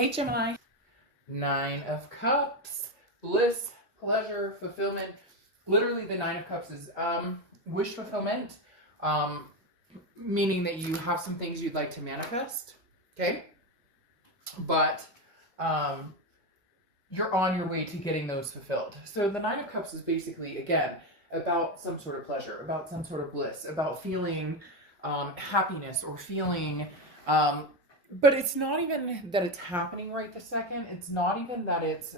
Hey Gemini, Nine of Cups, bliss, pleasure, fulfillment. Literally the Nine of Cups is wish fulfillment, meaning that you have some things you'd like to manifest, okay? But you're on your way to getting those fulfilled. So the Nine of Cups is basically, again, about some sort of pleasure, about some sort of bliss, about feeling happiness or feeling... but it's not even that it's happening right this second. It's not even that it's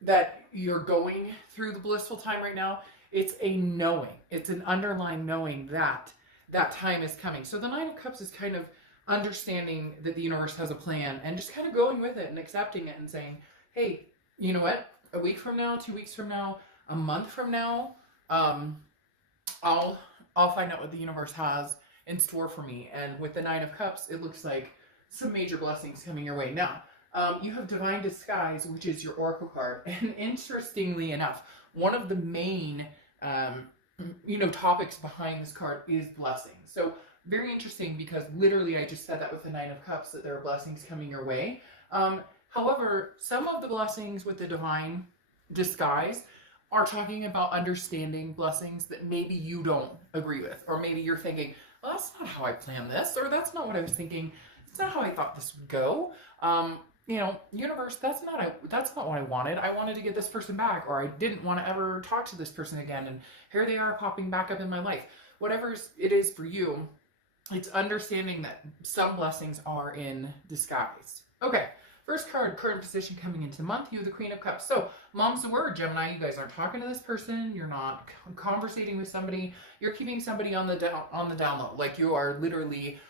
that you're going through the blissful time right now. It's a knowing. It's an underlying knowing that that time is coming. So the Nine of Cups is kind of understanding that the universe has a plan and just kind of going with it and accepting it and saying, hey, you know what? A week from now, 2 weeks from now, a month from now, I'll find out what the universe has in store for me. And with the Nine of Cups, it looks like some major blessings coming your way. Now, you have Divine Disguise, which is your Oracle card. And interestingly enough, one of the main, topics behind this card is blessings. So very interesting because literally I just said that with the Nine of Cups, that there are blessings coming your way. However, some of the blessings with the Divine Disguise are talking about understanding blessings that maybe you don't agree with, or maybe you're thinking, well, that's not how I planned this, or that's not what I was thinking. It's not how I thought this would go. Universe, that's not what I wanted. I wanted to get this person back, or I didn't want to ever talk to this person again, and here they are popping back up in my life. Whatever it is for you, it's understanding that some blessings are in disguise. Okay. First card, current position coming into the month, you have the Queen of Cups. So, mom's the word, Gemini. You guys aren't talking to this person. You're not conversating with somebody. You're keeping somebody on the down low. Like, you are literally,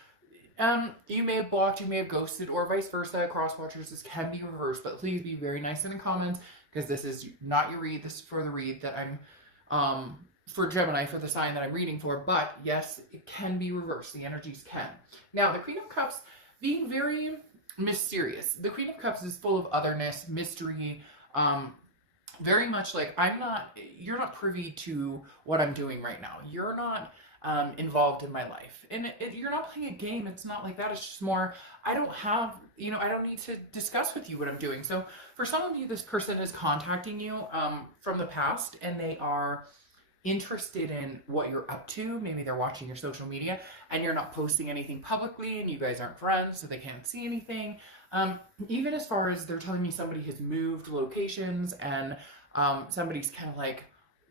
you may have blocked, you may have ghosted, or vice versa. Cross watchers, this can be reversed, but please be very nice in the comments, because this is not your read. This is for the read that I'm, for Gemini, for the sign that I'm reading for. But, yes, it can be reversed. The energies can. Now, the Queen of Cups being very mysterious. The Queen of Cups is full of otherness, mystery, very much like you're not privy to what I'm doing right now. You're not involved in my life. And you're not playing a game. It's not like that. It's just more, I don't need to discuss with you what I'm doing. So for some of you, this person is contacting you from the past, and they are interested in what you're up to. Maybe they're watching your social media and you're not posting anything publicly, and you guys aren't friends, so they can't see anything. Even as far as they're telling me somebody has moved locations, and somebody's kind of like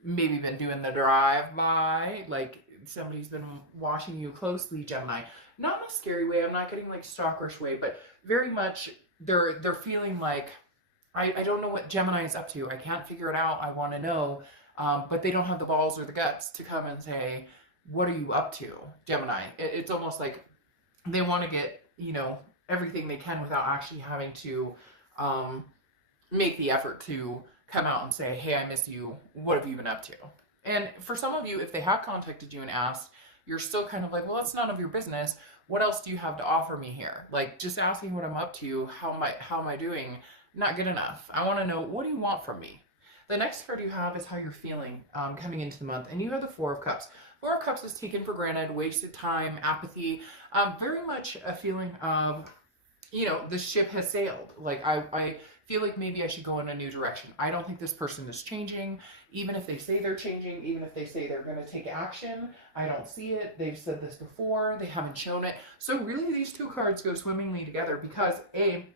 maybe been doing the drive-by, like somebody's been watching you closely, Gemini. Not in a scary way. I'm not getting like stalkerish way, but very much they're feeling like, I don't know what Gemini is up to. I can't figure it out. I want to know. But they don't have the balls or the guts to come and say, what are you up to, Gemini? It's almost like they want to get, everything they can without actually having to make the effort to come out and say, hey, I miss you. What have you been up to? And for some of you, if they have contacted you and asked, you're still kind of like, well, that's none of your business. What else do you have to offer me here? Like, just asking what I'm up to, how am I doing? Not good enough. I want to know, what do you want from me? The next card you have is how you're feeling coming into the month, and you have the Four of Cups. Four of Cups is taken for granted, wasted time, apathy, very much a feeling of, the ship has sailed. Like, I feel like maybe I should go in a new direction. I don't think this person is changing. Even if they say they're changing, even if they say they're going to take action, I don't see it. They've said this before. They haven't shown it. So really these two cards go swimmingly together because, A,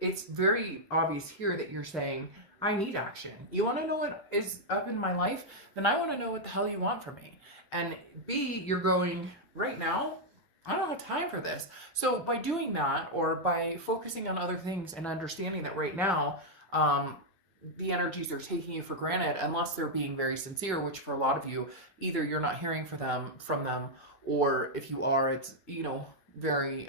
it's very obvious here that you're saying, I need action. You want to know what is up in my life? Then I want to know what the hell you want from me. And B, you're going, right now, I don't have time for this. So by doing that, or by focusing on other things and understanding that right now, the energies are taking you for granted, unless they're being very sincere, which for a lot of you, either you're not hearing from them, or if you are, it's, very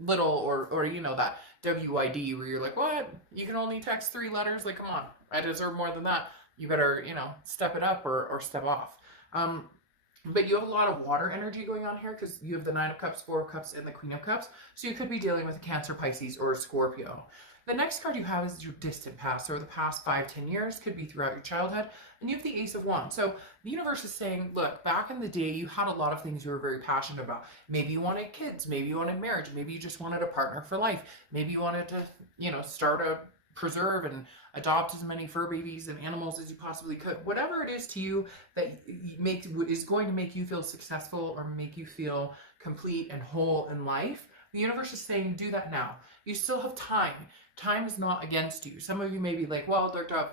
little, or that WID where you're like, what? You can only text 3 letters? Like, come on, I deserve more than that. You better, step it up or step off. But you have a lot of water energy going on here because you have the Nine of Cups, Four of Cups, and the Queen of Cups. So you could be dealing with a Cancer, Pisces, or a Scorpio. The next card you have is your distant past, or the past 5-10 years, could be throughout your childhood. And you have the Ace of Wands. So the universe is saying, look, back in the day, you had a lot of things you were very passionate about. Maybe you wanted kids, maybe you wanted marriage, maybe you just wanted a partner for life. Maybe you wanted to, start a preserve and adopt as many fur babies and animals as you possibly could. Whatever it is to you that is going to make you feel successful or make you feel complete and whole in life, the universe is saying, do that now. You still have time. Time is not against you. Some of you may be like, well, Dr.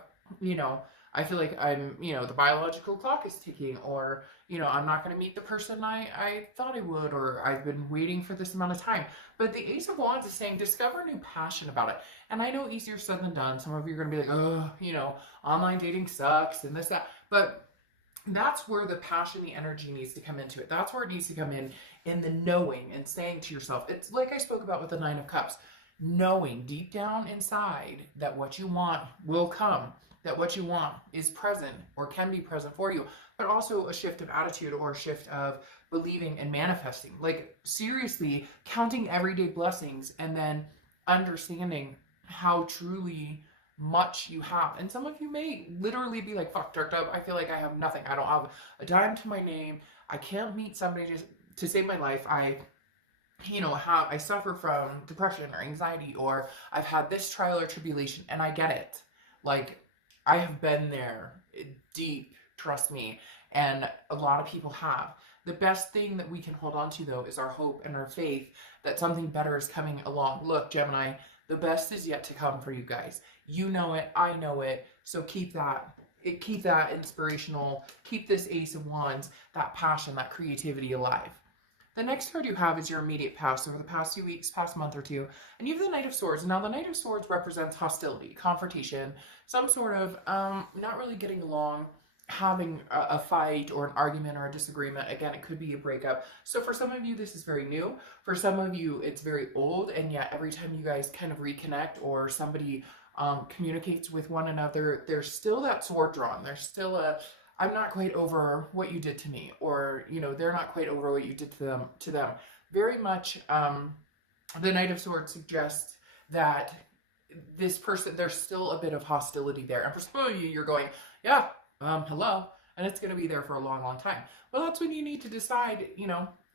I feel like I'm, the biological clock is ticking, or, I'm not going to meet the person I thought I would, or I've been waiting for this amount of time. But the Ace of Wands is saying, discover a new passion about it. And I know easier said than done. Some of you are going to be like, oh, online dating sucks and this, that. But that's where the passion, the energy needs to come into it. That's where it needs to come in the knowing and saying to yourself. It's like I spoke about with the Nine of Cups. Knowing deep down inside that what you want will come, that what you want is present or can be present for you, but also a shift of attitude or a shift of believing and manifesting. Like, seriously, counting everyday blessings and then understanding how truly much you have. And some of you may literally be like, fuck, Dark Dove, I feel like I have nothing. I don't have a dime to my name. I can't meet somebody to save my life. I suffer from depression or anxiety, or I've had this trial or tribulation, and I get it. Like, I have been there deep, trust me, and a lot of people have. The best thing that we can hold on to, though, is our hope and our faith that something better is coming along. Look, Gemini, the best is yet to come for you guys. You know it, I know it, so keep that inspirational, keep this Ace of Wands, that passion, that creativity alive. The next card you have is your immediate past, over the past few weeks, past month or two, and you have the Knight of Swords. Now, the Knight of Swords represents hostility, confrontation, some sort of not really getting along, having a fight or an argument or a disagreement. Again, it could be a breakup. So for some of you, this is very new. For some of you, it's very old, and yet every time you guys kind of reconnect or somebody communicates with one another, there's still that sword drawn. There's still I'm not quite over what you did to me, or, they're not quite over what you did to them. Very much, the Knight of Swords suggests that this person, there's still a bit of hostility there. And for some of you, you're going, yeah, hello, and it's going to be there for a long, long time. Well, that's when you need to decide,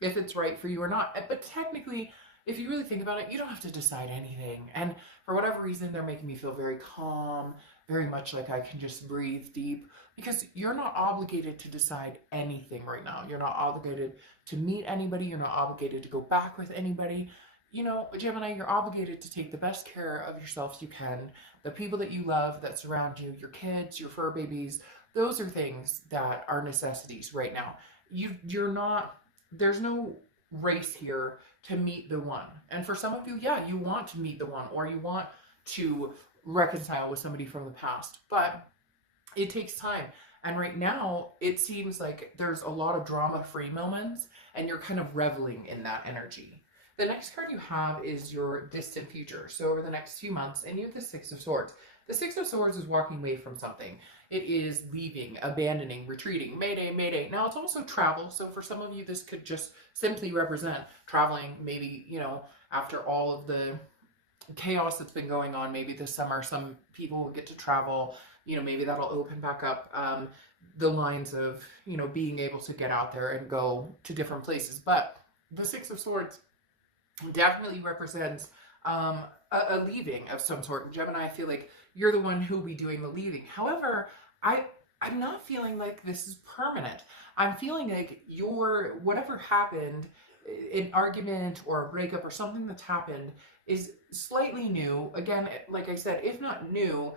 if it's right for you or not. But technically, if you really think about it, you don't have to decide anything. And for whatever reason, they're making me feel very calm, very much like I can just breathe deep, because you're not obligated to decide anything right now. You're not obligated to meet anybody. You're not obligated to go back with anybody. Gemini, you're obligated to take the best care of yourself you can. The people that you love, that surround you, your kids, your fur babies, those are things that are necessities right now. You're not, there's no race here to meet the one. And for some of you, yeah, you want to meet the one, or you want to reconcile with somebody from the past, but it takes time. And right now, it seems like there's a lot of drama-free moments, and you're kind of reveling in that energy. The next card you have is your distant future. So over the next few months, and you have the Six of Swords. The Six of Swords is walking away from something. It is leaving, abandoning, retreating, mayday, mayday. Now, it's also travel. So for some of you, this could just simply represent traveling, maybe, after all of the chaos that's been going on, maybe this summer, some people will get to travel, maybe that'll open back up the lines of, being able to get out there and go to different places. But the Six of Swords definitely represents a leaving of some sort. Gemini, I feel like you're the one who'll be doing the leaving. However, I'm not feeling like this is permanent. I'm feeling like whatever happened, an argument or a breakup or something that's happened, is slightly new. Again, like I said, if not new,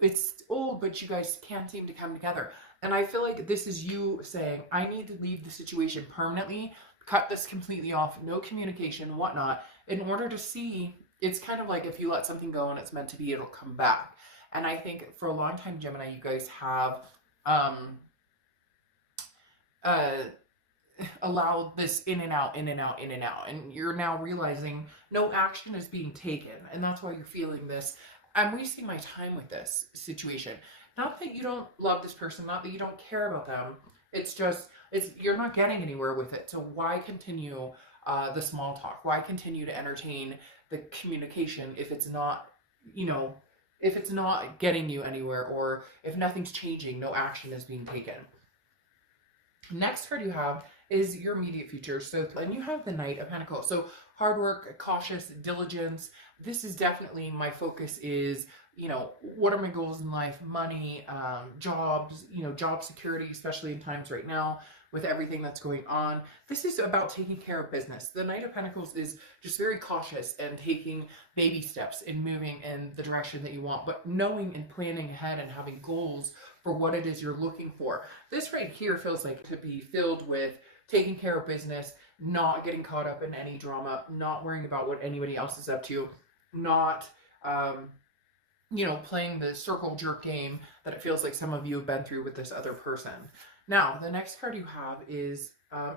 it's old, but you guys can't seem to come together. And I feel like this is you saying, I need to leave the situation permanently, cut this completely off, no communication, whatnot, in order to see. It's kind of like if you let something go and it's meant to be, it'll come back. And I think for a long time, Gemini, you guys have allowed this in and out, in and out, in and out. And you're now realizing no action is being taken. And that's why you're feeling this. I'm wasting my time with this situation. Not that you don't love this person, not that you don't care about them. It's just, you're not getting anywhere with it. So why continue the small talk? Why continue to entertain the communication if it's not you know, if it's not getting you anywhere, or if nothing's changing, no action is being taken. Next card you have is your immediate future. So, and you have the Knight of Pentacles. So hard work, cautious, diligence. This is definitely my focus is, you know, what are my goals in life? Money, jobs, you know, job security, especially in times right now with everything that's going on. This is about taking care of business. The Knight of Pentacles is just very cautious and taking baby steps and moving in the direction that you want, but knowing and planning ahead and having goals for what it is you're looking for. This right here feels like to be filled with taking care of business, not getting caught up in any drama, not worrying about what anybody else is up to, not, you know, playing the circle jerk game that it feels like some of you have been through with this other person. Now, the next card you have is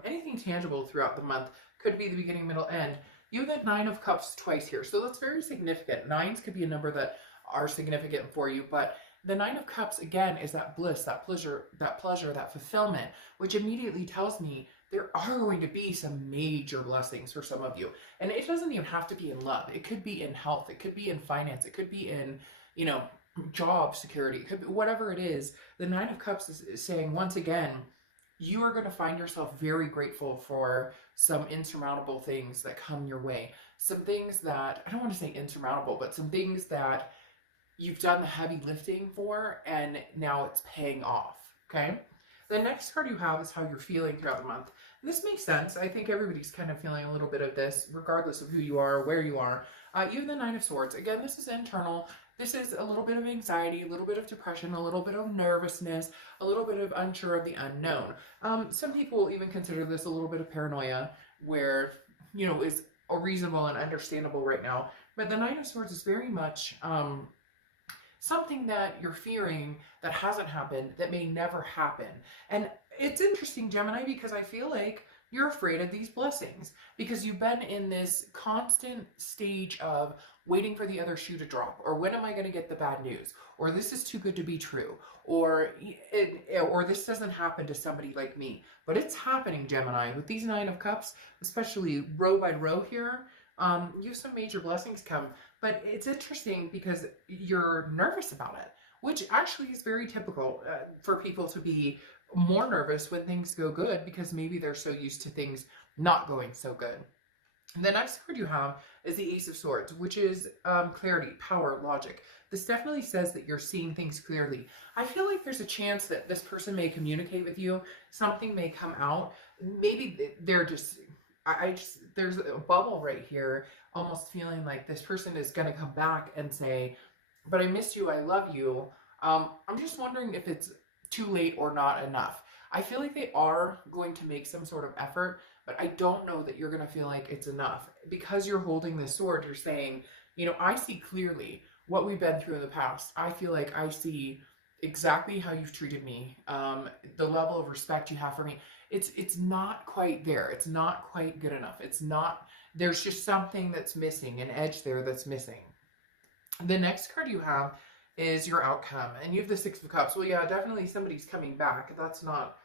anything tangible throughout the month. Could be the beginning, middle, end. You have the Nine of Cups twice here, so that's very significant. Nines could be a number that are significant for you, but the Nine of Cups, again, is that bliss, that pleasure, that fulfillment, which immediately tells me there are going to be some major blessings for some of you. And it doesn't even have to be in love. It could be in health. It could be in finance. It could be in, you know, job security. It could be whatever it is. The Nine of Cups is saying, once again, you are going to find yourself very grateful for some insurmountable things that come your way. Some things that, I don't want to say insurmountable, but some things that you've done the heavy lifting for, and now it's paying off, okay? The next card you have is how you're feeling throughout the month. And this makes sense. I think everybody's kind of feeling a little bit of this, regardless of who you are, where you are. You have the Nine of Swords. Again, this is internal. This is a little bit of anxiety, a little bit of depression, a little bit of nervousness, a little bit of unsure of the unknown. Some people will even consider this a little bit of paranoia, where, you know, is reasonable and understandable right now. But the Nine of Swords is very much something that you're fearing that hasn't happened, that may never happen. And it's interesting, Gemini, because I feel like you're afraid of these blessings because you've been in this constant stage of waiting for the other shoe to drop, or when am I going to get the bad news, or this is too good to be true, or this doesn't happen to somebody like me. But it's happening, Gemini, with these Nine of Cups, especially row by row here. You have some major blessings come, but it's interesting because you're nervous about it, which actually is very typical for people to be more nervous when things go good, because maybe they're so used to things not going so good. The next card you have is the Ace of Swords, which is clarity, power, logic. This definitely says that you're seeing things clearly. I feel like there's a chance that this person may communicate with you. Something may come out. Maybe they're just, there's a bubble right here, almost feeling like this person is going to come back and say, but I miss you, I love you. I'm just wondering if it's too late or not enough. I feel like they are going to make some sort of effort, but I don't know that you're going to feel like it's enough. Because you're holding this sword, you're saying, you know, I see clearly what we've been through in the past. I feel like I see exactly how you've treated me, the level of respect you have for me. It's not quite there. It's not quite good enough. It's not, there's just something that's missing, an edge there that's missing. The next card you have is your outcome, and you have the Six of Cups. Well, yeah, definitely somebody's coming back. That's not,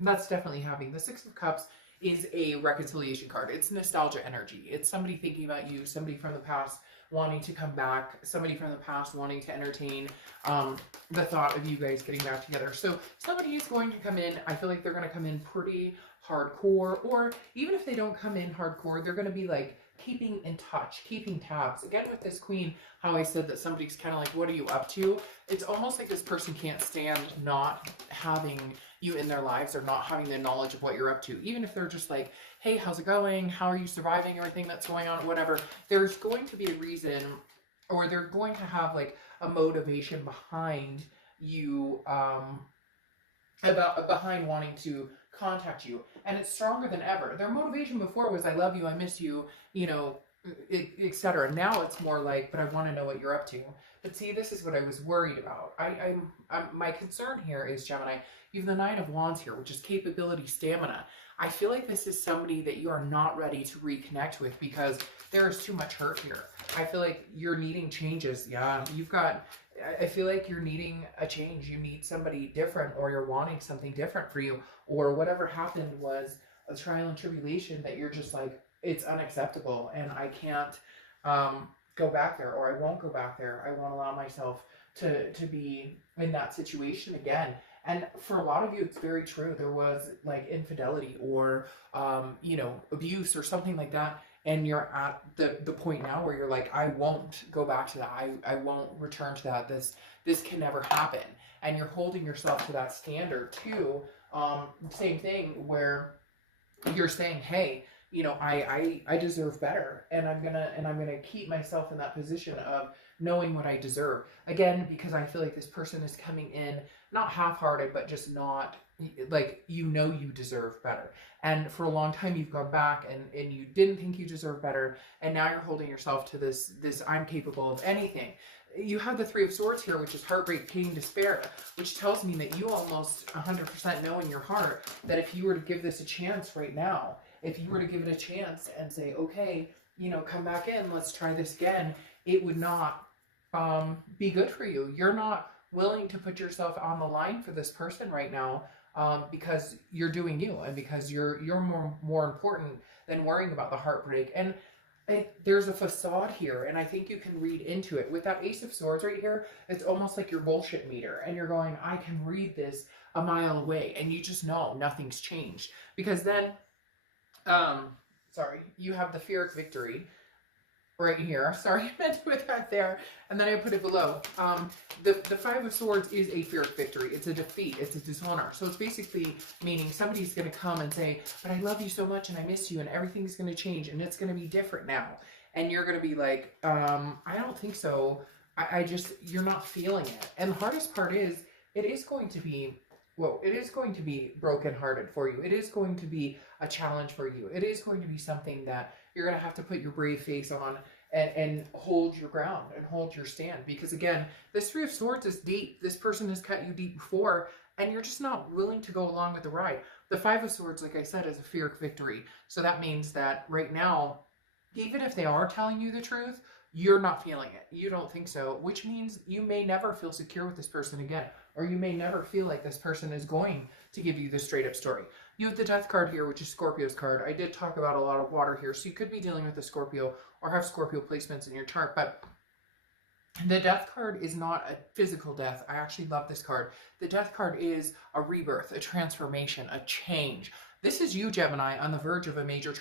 that's definitely happening. The Six of Cups is a reconciliation card. It's nostalgia energy. It's somebody thinking about you, somebody from the past wanting to come back, somebody from the past wanting to entertain the thought of you guys getting back together. So somebody is going to come in. I feel like they're going to come in pretty hardcore, or even if they don't come in hardcore, they're going to be like keeping in touch, keeping tabs. Again, with this Queen, how I said that somebody's kind of like, what are you up to? It's almost like this person can't stand not having you in their lives, or not having the knowledge of what you're up to. Even if they're just like, hey, how's it going? How are you surviving everything that's going on? Whatever. There's going to be a reason, or they're going to have like a motivation behind you, behind wanting to contact you, and it's stronger than ever. Their motivation before was, I love you, I miss you, you know, etc. Now it's more like, but I want to know what you're up to. But see, this is what I was worried about. My concern here is, Gemini, you have the Nine of Wands here, which is capability, stamina. I feel like this is somebody that you are not ready to reconnect with because there is too much hurt here. I feel like you're needing changes. Yeah, I feel like you're needing a change. You need somebody different, or you're wanting something different for you, or whatever happened was a trial and tribulation that you're just like, it's unacceptable and I can't go back there, or I won't go back there. I won't allow myself to be in that situation again. And for a lot of you, it's very true. There was like infidelity or, you know, abuse or something like that. And you're at the point now where you're like, I won't go back to that. I won't return to that. This can never happen. And you're holding yourself to that standard too. Same thing where you're saying, hey, you know, I deserve better, and I'm gonna keep myself in that position of knowing what I deserve. Again, because I feel like this person is coming in not half-hearted, but just not like, you know, you deserve better. And for a long time you've gone back and you didn't think you deserve better, and now you're holding yourself to this I'm capable of anything. You have the Three of Swords here, which is heartbreak, pain, despair, which tells me that you almost 100% know in your heart that if you were to give this a chance right now, if you were to give it a chance and say, okay, you know, come back in, let's try this again, it would not be good for you. You're not willing to put yourself on the line for this person right now, because you're doing you, and because you're more important than worrying about the heartbreak. And there's a facade here, and I think you can read into it. With that Ace of Swords right here, it's almost like your bullshit meter, and you're going, I can read this a mile away, and you just know nothing's changed. Because then, sorry, you have the Fear of Victory right here. Sorry, I meant to put that there, and then I put it below. The Five of Swords is a fear of victory. It's a defeat. It's a dishonor. So it's basically meaning somebody's going to come and say, but I love you so much, and I miss you, and everything's going to change, and it's going to be different now. And you're going to be like, I don't think so. I just, you're not feeling it. And the hardest part is, it is going to be, well, it is going to be brokenhearted for you. It is going to be a challenge for you. It is going to be something that you're going to have to put your brave face on and hold your ground and hold your stand. Because again, this Three of Swords is deep. This person has cut you deep before, and you're just not willing to go along with the ride. The Five of Swords, like I said, is a fear of victory. So that means that right now, even if they are telling you the truth, you're not feeling it. You don't think so, which means you may never feel secure with this person again, or you may never feel like this person is going to give you the straight up story. You have the Death card here, which is Scorpio's card. I did talk about a lot of water here, so you could be dealing with a Scorpio or have Scorpio placements in your chart, but the Death card is not a physical death. I actually love this card. The Death card is a rebirth, a transformation, a change. This is you, Gemini, on the verge of a major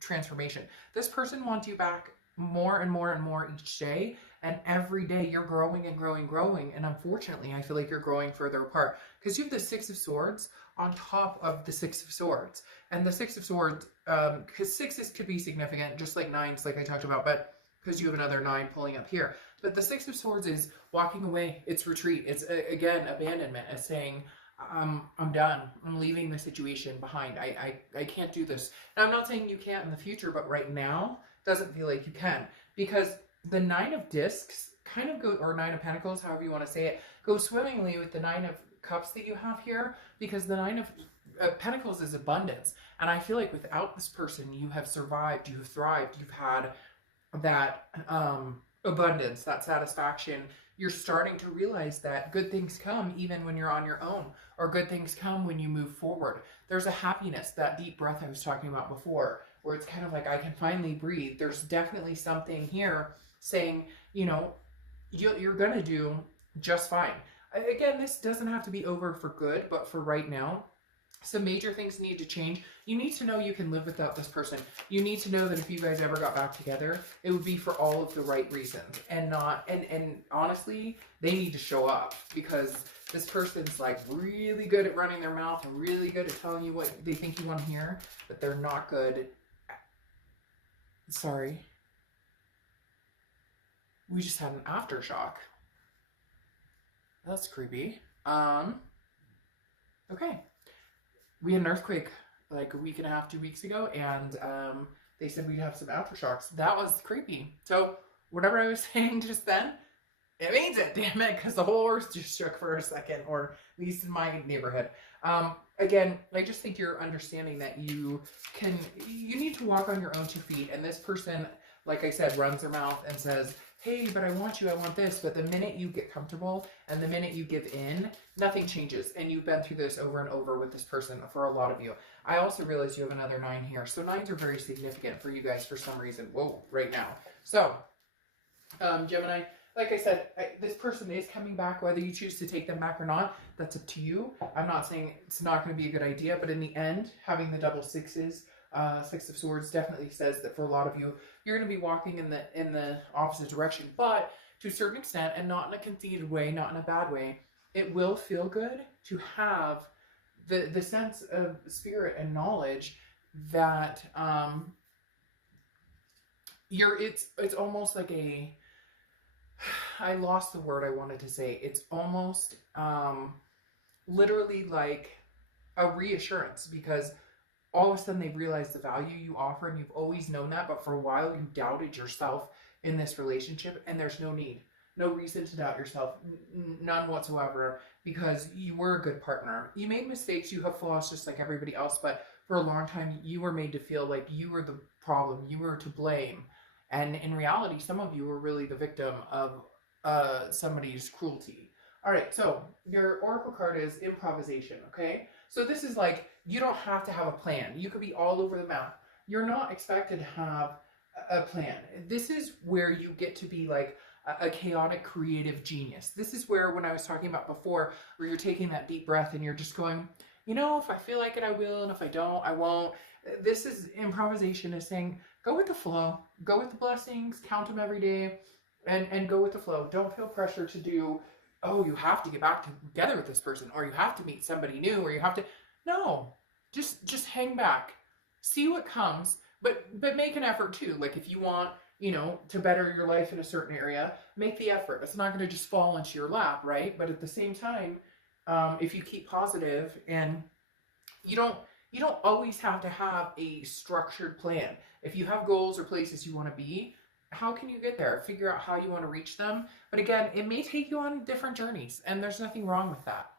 transformation. This person wants you back more and more and more each day, and every day you're growing and growing, and unfortunately I feel like you're growing further apart, because you have the Six of Swords on top of the Six of Swords. And the Six of Swords, because sixes could be significant, just like nines, like I talked about, but because you have another 9 pulling up here. But the Six of Swords is walking away. It's retreat. It's, again, abandonment. It's saying, I'm done. I'm leaving the situation behind. I can't do this. Now, I'm not saying you can't in the future, but right now, doesn't feel like you can. Because the Nine of Discs kind of go, or Nine of Pentacles, however you want to say it, goes swimmingly with the Nine of Cups that you have here, because the Nine of Pentacles is abundance. And I feel like without this person, you have survived, you have thrived, you've had that abundance, that satisfaction. You're starting to realize that good things come even when you're on your own, or good things come when you move forward. There's a happiness, that deep breath I was talking about before, where it's kind of like, I can finally breathe. There's definitely something here saying, you know, you're going to do just fine. Again, this doesn't have to be over for good, but for right now, some major things need to change. You need to know you can live without this person. You need to know that if you guys ever got back together, it would be for all of the right reasons, and not, and honestly, they need to show up, because this person's like really good at running their mouth and really good at telling you what they think you want to hear, but they're not good. Sorry. We just had an aftershock. That's creepy. Okay. We had an earthquake like a week and a half, 2 weeks ago, and they said we'd have some aftershocks. That was creepy. So whatever I was saying just then, it means it, damn it, because the whole earth just shook for a second, or at least in my neighborhood. Again, I just think you're understanding that you need to walk on your own 2 feet, and this person, like I said, runs their mouth and says, hey, but I want you, I want this. But the minute you get comfortable and the minute you give in, nothing changes. And you've been through this over and over with this person for a lot of you. I also realize you have another 9 here. So 9s are very significant for you guys for some reason. Whoa, right now. So Gemini, like I said, this person is coming back, whether you choose to take them back or not, that's up to you. I'm not saying it's not going to be a good idea, but in the end, having the double sixes, Six of Swords definitely says that for a lot of you, you're going to be walking in the opposite direction, but to a certain extent, and not in a conceited way, not in a bad way, it will feel good to have the sense of spirit and knowledge that it's almost like a, I lost the word I wanted to say. It's almost literally like a reassurance, because all of a sudden they've realized the value you offer, and you've always known that, but for a while you doubted yourself in this relationship, and there's no need, no reason to doubt yourself, none whatsoever, because you were a good partner. You made mistakes, you have flaws just like everybody else, but for a long time you were made to feel like you were the problem, you were to blame. And in reality, some of you were really the victim of somebody's cruelty. All right, so your oracle card is improvisation, okay? So this is like, you don't have to have a plan. You could be all over the map. You're not expected to have a plan. This is where you get to be like a chaotic creative genius. This is where, when I was talking about before, where you're taking that deep breath and you're just going, you know, if I feel like it, I will, and if I don't, I won't. This is improvisation, is saying, go with the flow, go with the blessings, count them every day, and go with the flow. Don't feel pressure to do, oh, you have to get back together with this person, or you have to meet somebody new, or you have to, no, just hang back, see what comes, but make an effort too. Like if you want, you know, to better your life in a certain area, make the effort. It's not going to just fall into your lap, right? But at the same time, if you keep positive, and you don't always have to have a structured plan. If you have goals or places you want to be, how can you get there? Figure out how you want to reach them. But again, it may take you on different journeys, and there's nothing wrong with that.